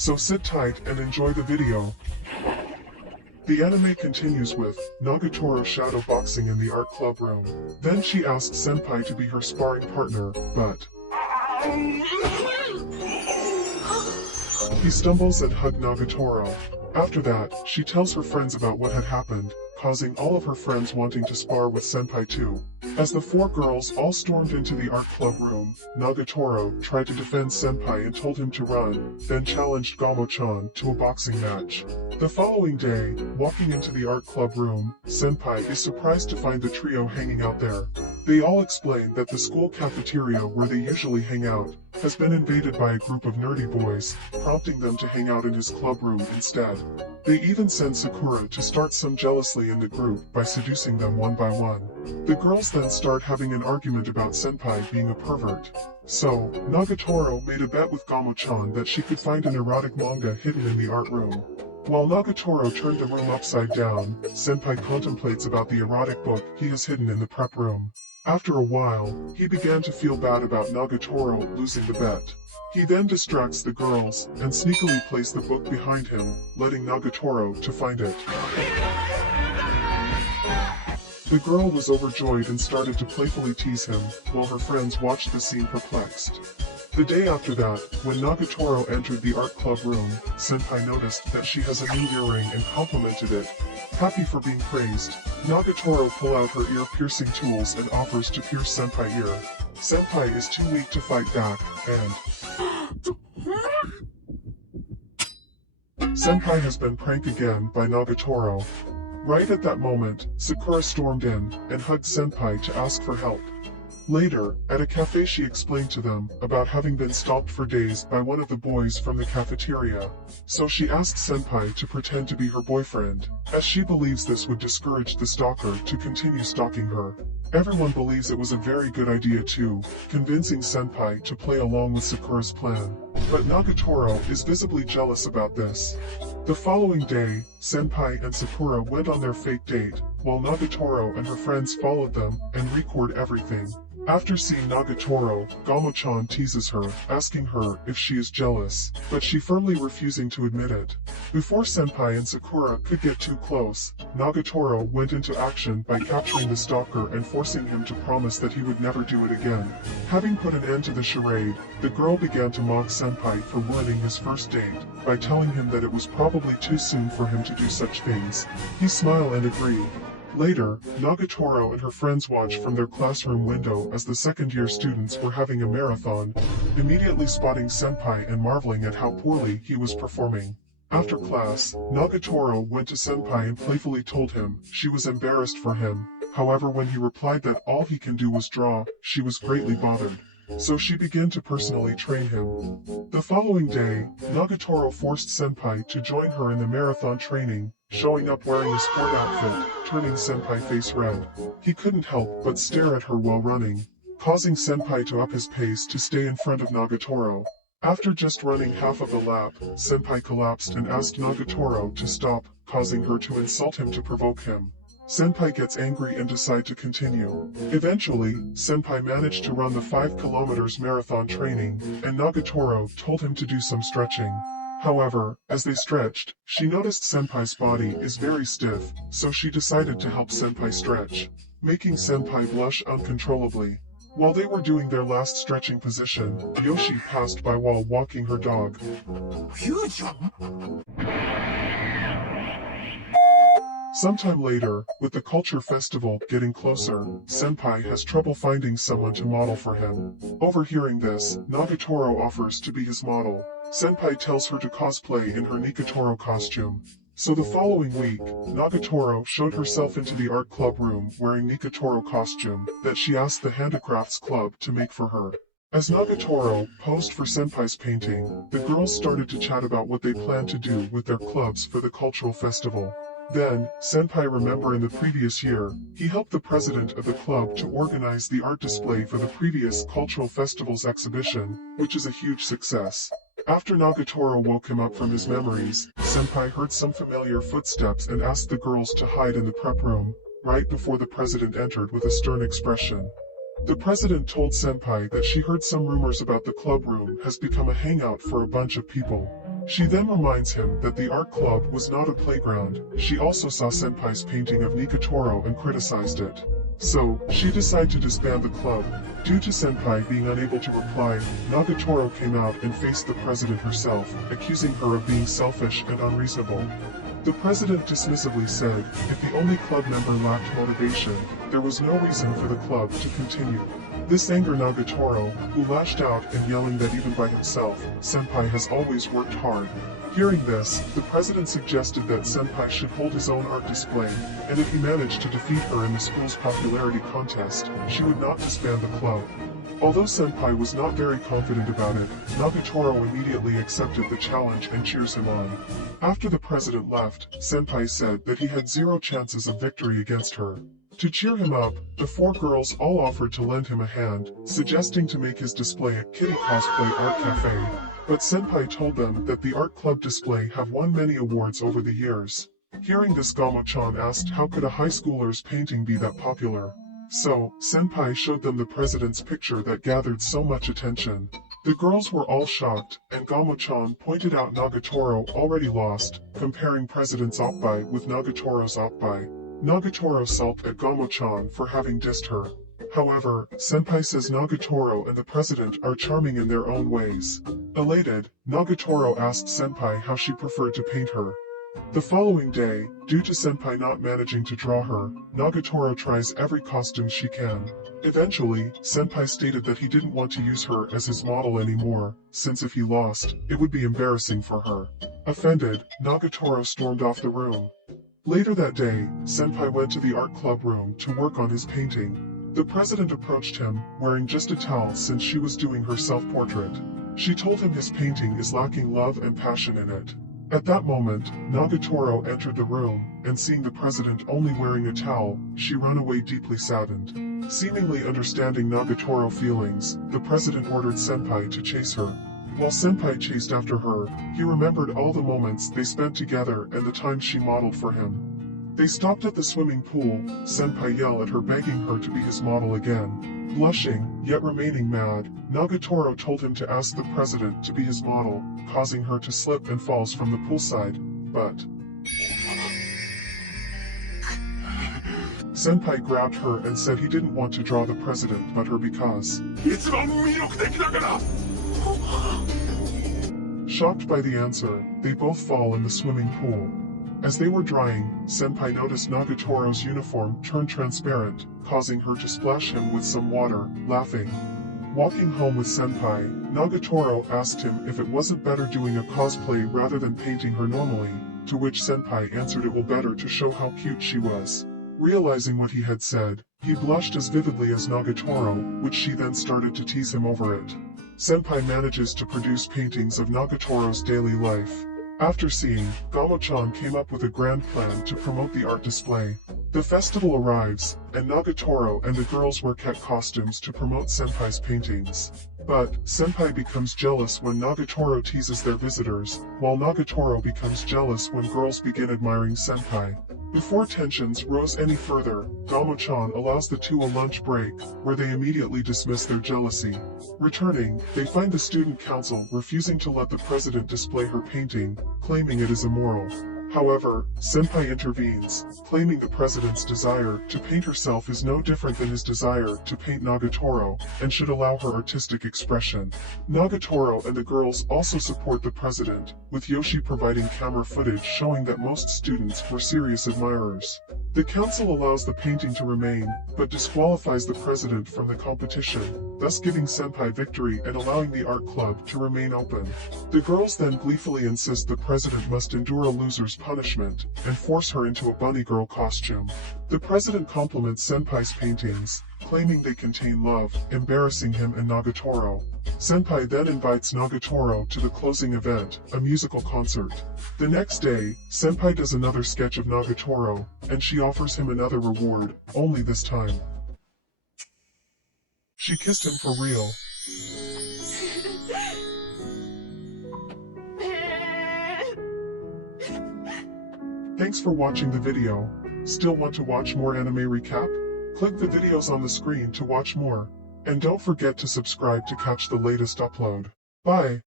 so sit tight and enjoy the video. The anime continues with Nagatoro shadow boxing in the art club room. Then she asks Senpai to be her sparring partner, but he stumbles and hugs Nagatoro. After that, she tells her friends about what had happened, causing all of her friends wanting to spar with Senpai too. As the four girls all stormed into the art club room, Nagatoro tried to defend Senpai and told him to run, then challenged Gamo-chan to a boxing match. The following day, walking into the art club room, Senpai is surprised to find the trio hanging out there. They all explain that the school cafeteria where they usually hang out has been invaded by a group of nerdy boys, prompting them to hang out in his club room instead. They even send Sakura to start some jealousy in the group by seducing them one by one. The girls then start having an argument about Senpai being a pervert. So, Nagatoro made a bet with Gamo-chan that she could find an erotic manga hidden in the art room. While Nagatoro turned the room upside down, Senpai contemplates about the erotic book he has hidden in the prep room. After a while, he began to feel bad about Nagatoro losing the bet. He then distracts the girls, and sneakily places the book behind him, letting Nagatoro to find it. The girl was overjoyed and started to playfully tease him, while her friends watched the scene perplexed. The day after that, when Nagatoro entered the art club room, Senpai noticed that she has a new earring and complimented it. Happy for being praised, Nagatoro pulls out her ear-piercing tools and offers to pierce Senpai's ear. Senpai is too weak to fight back, and Senpai has been pranked again by Nagatoro. Right at that moment, Sakura stormed in and hugged Senpai to ask for help. Later, at a cafe she explained to them about having been stalked for days by one of the boys from the cafeteria. So she asked Senpai to pretend to be her boyfriend, as she believes this would discourage the stalker to continue stalking her. Everyone believes it was a very good idea too, convincing Senpai to play along with Sakura's plan. But Nagatoro is visibly jealous about this. The following day, Senpai and Sakura went on their fake date, while Nagatoro and her friends followed them and recorded everything. After seeing Nagatoro, Gamo-chan teases her, asking her if she is jealous, but she firmly refusing to admit it. Before Senpai and Sakura could get too close, Nagatoro went into action by capturing the stalker and forcing him to promise that he would never do it again. Having put an end to the charade, the girl began to mock Senpai for ruining his first date, by telling him that it was probably too soon for him to do such things. He smiled and agreed. Later, Nagatoro and her friends watched from their classroom window as the second-year students were having a marathon, immediately spotting Senpai and marveling at how poorly he was performing. After class, Nagatoro went to Senpai and playfully told him she was embarrassed for him. However, when he replied that all he can do was draw, she was greatly bothered. So she began to personally train him. The following day, Nagatoro forced Senpai to join her in the marathon training, showing up wearing a sport outfit, turning Senpai face red. He couldn't help but stare at her while running, causing Senpai to up his pace to stay in front of Nagatoro. After just running half of the lap, Senpai collapsed and asked Nagatoro to stop, causing her to insult him to provoke him. Senpai gets angry and decides to continue. Eventually, Senpai managed to run the 5 kilometers marathon training, and Nagatoro told him to do some stretching. However, as they stretched, she noticed Senpai's body is very stiff, so she decided to help Senpai stretch, making Senpai blush uncontrollably. While they were doing their last stretching position, Yoshi passed by while walking her dog. Sometime later, with the culture festival getting closer, Senpai has trouble finding someone to model for him. Overhearing this, Nagatoro offers to be his model. Senpai tells her to cosplay in her Nagatoro costume. So the following week, Nagatoro showed herself into the art club room wearing Nagatoro costume that she asked the handicrafts club to make for her. As Nagatoro posed for Senpai's painting, the girls started to chat about what they planned to do with their clubs for the cultural festival. Then, Senpai remembered in the previous year, he helped the president of the club to organize the art display for the previous cultural festival's exhibition, which is a huge success. After Nagatoro woke him up from his memories, Senpai heard some familiar footsteps and asked the girls to hide in the prep room, right before the president entered with a stern expression. The president told Senpai that she heard some rumors about the club room has become a hangout for a bunch of people. She then reminds him that the art club was not a playground. She also saw Senpai's painting of Nagatoro and criticized it. So, she decided to disband the club. Due to Senpai being unable to reply, Nagatoro came out and faced the president herself, accusing her of being selfish and unreasonable. The president dismissively said, if the only club member lacked motivation, there was no reason for the club to continue. This angered Nagatoro, who lashed out and yelling that even by himself, Senpai has always worked hard. Hearing this, the president suggested that Senpai should hold his own art display, and if he managed to defeat her in the school's popularity contest, she would not disband the club. Although Senpai was not very confident about it, Nagatoro immediately accepted the challenge and cheers him on. After the president left, Senpai said that he had 0 chances of victory against her. To cheer him up, the 4 girls all offered to lend him a hand, suggesting to make his display a kitty cosplay art cafe. But Senpai told them that the art club display have won many awards over the years. Hearing this, Gamo-chan asked how could a high schooler's painting be that popular. So, Senpai showed them the president's picture that gathered so much attention. The girls were all shocked, and Gamo-chan pointed out Nagatoro already lost, comparing President's Oppai with Nagatoro's Oppai. Nagatoro sulked at Gamo-chan for having dissed her. However, Senpai says Nagatoro and the president are charming in their own ways. Elated, Nagatoro asked Senpai how she preferred to paint her. The following day, due to Senpai not managing to draw her, Nagatoro tries every costume she can. Eventually, Senpai stated that he didn't want to use her as his model anymore, since if he lost, it would be embarrassing for her. Offended, Nagatoro stormed off the room. Later that day, Senpai went to the art club room to work on his painting. The president approached him, wearing just a towel since she was doing her self-portrait. She told him his painting is lacking love and passion in it. At that moment, Nagatoro entered the room, and seeing the president only wearing a towel, she ran away deeply saddened. Seemingly understanding Nagatoro's feelings, the president ordered Senpai to chase her. While Senpai chased after her, he remembered all the moments they spent together and the time she modeled for him. They stopped at the swimming pool. Senpai yelled at her, begging her to be his model again. Blushing, yet remaining mad, Nagatoro told him to ask the president to be his model, causing her to slip and falls from the poolside. But Senpai grabbed her and said he didn't want to draw the president but her because shocked by the answer, they both fall in the swimming pool. As they were drying, Senpai noticed Nagatoro's uniform turn transparent, causing her to splash him with some water, laughing. Walking home with Senpai, Nagatoro asked him if it wasn't better doing a cosplay rather than painting her normally, to which Senpai answered it was better to show how cute she was. Realizing what he had said, he blushed as vividly as Nagatoro, which she then started to tease him over it. Senpai manages to produce paintings of Nagatoro's daily life. After seeing, Gamo-chan came up with a grand plan to promote the art display. The festival arrives, and Nagatoro and the girls wear cat costumes to promote Senpai's paintings. But, Senpai becomes jealous when Nagatoro teases their visitors, while Nagatoro becomes jealous when girls begin admiring Senpai. Before tensions rose any further, Gamo-chan allows the two a lunch break, where they immediately dismiss their jealousy. Returning, they find the student council refusing to let the president display her painting, claiming it is immoral. However, Senpai intervenes, claiming the president's desire to paint herself is no different than his desire to paint Nagatoro, and should allow her artistic expression. Nagatoro and the girls also support the president, with Yoshi providing camera footage showing that most students were serious admirers. The council allows the painting to remain, but disqualifies the president from the competition, thus giving Senpai victory and allowing the art club to remain open. The girls then gleefully insist the president must endure a loser's punishment, and force her into a bunny girl costume. The president compliments Senpai's paintings, claiming they contain love, embarrassing him and Nagatoro. Senpai then invites Nagatoro to the closing event, a musical concert. The next day, Senpai does another sketch of Nagatoro, and she offers him another reward, only this time she kissed him for real. Thanks for watching the video. Still want to watch more anime recap? Click the videos on the screen to watch more. And don't forget to subscribe to catch the latest upload. Bye!